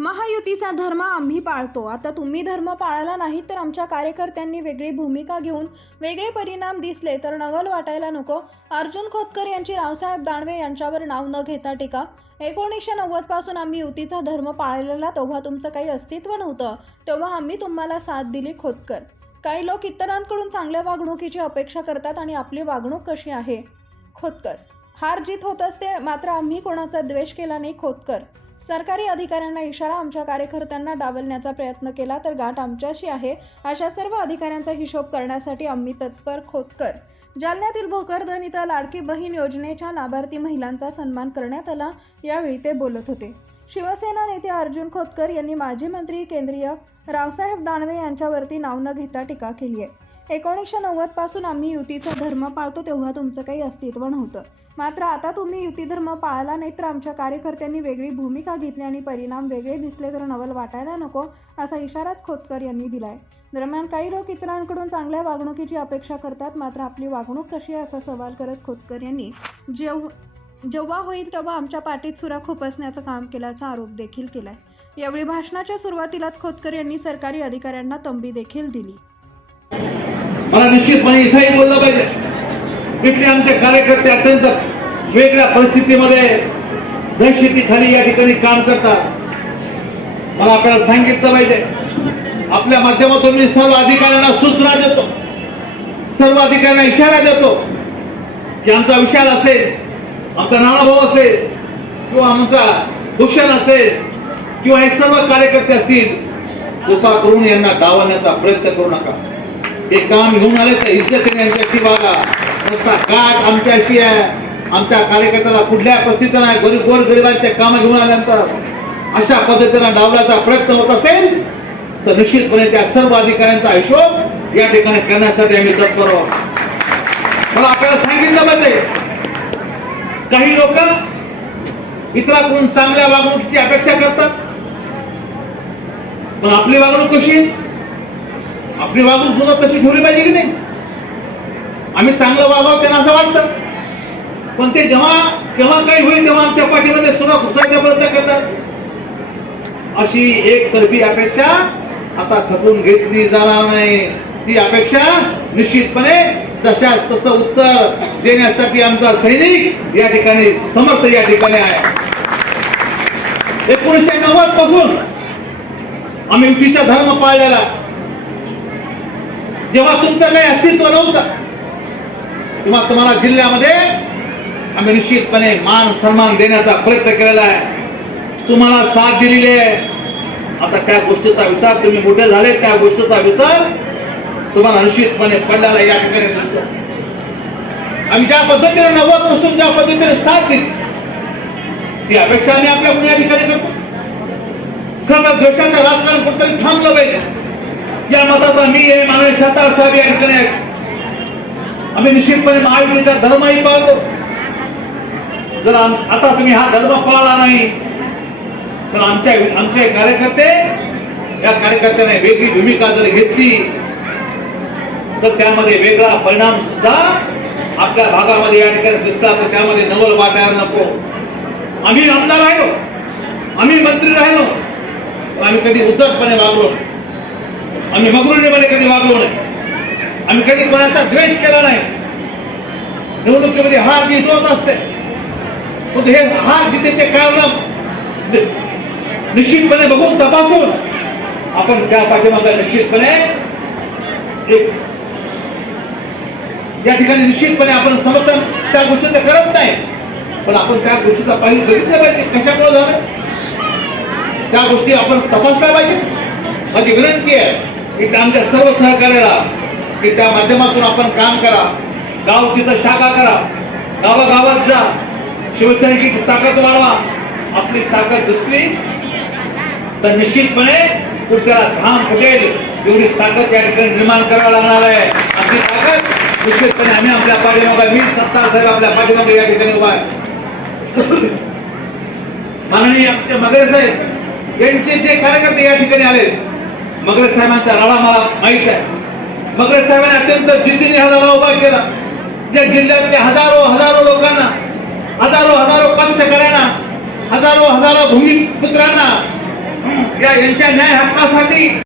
महायुतीचा धर्म आम्ही पाळतो. आता तुम्ही धर्म पाळायला नाही तर आमच्या कार्यकर्त्यांनी वेगळी भूमिका घेऊन वेगळे परिणाम दिसले तर नवल वाटायला नको. अर्जुन खोतकर यांची रावसाहेब दानवे यांच्यावर नाव न घेता टीका. एकोणीसशे नव्वदपासून आम्ही युतीचा धर्म पाळलेला तेव्हा तुमचं काही अस्तित्व नव्हतं. तेव्हा आम्ही तुम्हाला साथ दिली खोतकर. काही लोक इतरांकडून चांगल्या वागणुकीची अपेक्षा करतात आणि आपली वागणूक कशी आहे? खोतकर. हार जीत होत असते मात्र आम्ही कोणाचा द्वेष केला नाही खोतकर. सरकारी अधिकाऱ्यांना इशारा आमच्या कार्यकर्त्यांना डावलण्याचा प्रयत्न केला तर गाठ आमच्याशी आहे अशा सर्व अधिकाऱ्यांचा हिशोब करण्यासाठी आम्ही तत्पर खोतकर. जालन्यातील भोकरदन इथं लाडकी बहीण योजनेच्या लाभार्थी महिलांचा सन्मान करण्यात आला यावेळी ते बोलत होते. शिवसेना नेते अर्जुन खोतकर यांनी माजी मंत्री केंद्रीय रावसाहेब दानवे यांच्यावरती नाव न घेता टीका केली आहे. एकोणीसशे नव्वदपासून आम्ही युतीचा धर्म पाळतो तेव्हा तुमचं काही अस्तित्व नव्हतं. मात्र आता तुम्ही युती धर्म पाळला नाही तर आमच्या कार्यकर्त्यांनी वेगळी भूमिका घेतली आणि परिणाम वेगळे दिसले तर नवल वाटायला नको असा इशाराच खोतकर यांनी दिलाय. दरम्यान काही लोक इतरांकडून चांगल्या वागणुकीची अपेक्षा करतात मात्र आपली वागणूक कशी आहे असा सवाल करत खोतकर यांनी जेव जेव्हा होईल तेव्हा आमच्या पाठीत सुरा खुपसण्याचं काम केल्याचा आरोप देखील केलाय. यावेळी भाषणाच्या सुरुवातीलाच खोतकर यांनी सरकारी अधिकाऱ्यांना तंबी देखील दिली. मला निश्चितपणे इथंही बोललं पाहिजे. इथले आमचे कार्यकर्ते अत्यंत वेगळ्या परिस्थितीमध्ये दहशतीखाली या ठिकाणी काम करतात. मला आपल्याला सांगितलं पाहिजे. आपल्या माध्यमातून मी सर्व अधिकाऱ्यांना सूचना देतो. सर्व अधिकाऱ्यांना इशारा देतो की आमचा विशाल असेल आमचा नानाभाऊ असेल किंवा आमचा भूषण असेल किंवा हे सर्व कार्यकर्ते असतील कृपा करून यांना डावण्याचा प्रयत्न करू नका. ते काम घेऊन आले तर इज्जतीने यांच्याशी वागा नुसता आमच्याशी आहे. आमच्या कार्यकर्त्याला कुठल्या परिस्थितीत नाही. गरीब गोर गरिबांचे काम घेऊन आल्यानंतर अशा पद्धतीने डावल्याचा प्रयत्न होत असेल तर निश्चितपणे त्या सर्व अधिकाऱ्यांचा हिशोब या ठिकाणी करण्यासाठी आम्ही तत्पर आहोत. मला आपल्याला सांगितलं पाहिजे काही लोक इतराकडून चांगल्या वागणुकीची अपेक्षा करतात. पण आपली वागणूक कशी? आहे? आपली वागणूक सुद्धा तशी ठेवली पाहिजे की नाही? आम्ही चांगलं वागावं त्यांना असं वाटतं. पण ते जेव्हा केव्हा काही होईल तेव्हा आमच्या पाठीमध्ये सुद्धा घुसायचा प्रयत्न करतात. अशी एक तर्फी अपेक्षा आता खपून घेतली जाणार नाही. ती अपेक्षा निश्चितपणे जशाच तसं उत्तर देण्यासाठी आमचा सैनिक या ठिकाणी समर्थ या ठिकाणी आहे. एकोणीसशे नव्वदपासून आम्ही युतीचा धर्म पाळलेला जेव्हा तुमचं काही अस्तित्व नव्हतं तेव्हा तुम्हाला जिल्ह्यामध्ये आम्ही निश्चितपणे मान सन्मान देण्याचा प्रयत्न केलेला आहे. तुम्हाला साथ दिलेली आहे. आता त्या गोष्टीचा विचार तुम्ही मोठे झाले त्या गोष्टीचा विचार तुम्हाला निश्चितपणे पडलेला या ठिकाणी दिसतो. आम्ही ज्या पद्धतीने नव्वदपासून ज्या पद्धतीने साथ दिली ती अपेक्षा आम्ही आपल्या पुण्या ठिकाणी करतो. खरं देशाचं राजकारण कुठतरी थांबलं पाहिजे. या मताचा मी आहे मानवी स्वतः साहेब या ठिकाणी आहेत आम्ही निश्चितपणे महायुतीचा धर्मही पाळतो. जर आता तुम्ही हा धर्म पाळला नाही तर आमच्या आमचे कार्यकर्ते या कार्यकर्त्याने वेगळी भूमिका जर घेतली तर त्यामध्ये वेगळा परिणाम सुद्धा आपल्या भागामध्ये या ठिकाणी दिसला तर त्यामध्ये नवल वाटायला नको. आम्ही आमदार राहिलो. आम्ही मंत्री राहिलो. आम्ही कधी उद्धटपणे वागलो नाही. आम्ही मगरुरीमध्ये कधी वागलो नाही. आम्ही कधी कोणाचा द्वेष केला नाही. निवडणुकीमध्ये हार जीत होत असते पण हे हार जितेचे कारण निश्चितपणे बघून तपासून आपण त्या पाठीमागे निश्चितपणे एक या ठिकाणी निश्चितपणे आपण समर्थन त्या गोष्टीचं करत नाही. पण आपण त्या गोष्टीचा पाहिजे बघितलं पाहिजे. कशामुळे झालं? त्या गोष्टी आपण तपासल्या पाहिजे. माझी विनंती आहे इथं आमच्या सर्व सहकार्याला की त्या माध्यमातून आपण काम करा. गाव तिथं शाखा करा. गावागावात जा. शिवसैनिकीची ताकद वाढवा. आपली ताकद दिसली तर निश्चितपणे पुढच्या घाम फुटेल एवढी ताकद या ठिकाणी निर्माण करावं लागणार आहे. आपली ताकद निश्चितपणे आम्ही आपल्या पाठीमागा मी सत्ता साहेब आपल्या पाठीमागे या ठिकाणी उभा आहे. माननीय आमचे मगरे साहेब यांचे जे कार्यकर्ते या ठिकाणी आले मगरे साहेबांचा लढा मला माहीत आहे. मगरे साहेबांनी अत्यंत जिद्दीने हा लढा उभा केला. ज्या जिल्ह्यातल्या हजारो हजारो लोकांना हजारो हजारो पंचकऱ्यांना हजारो हजारो भूमिपुत्रांना यांच्या न्याय हक्कासाठी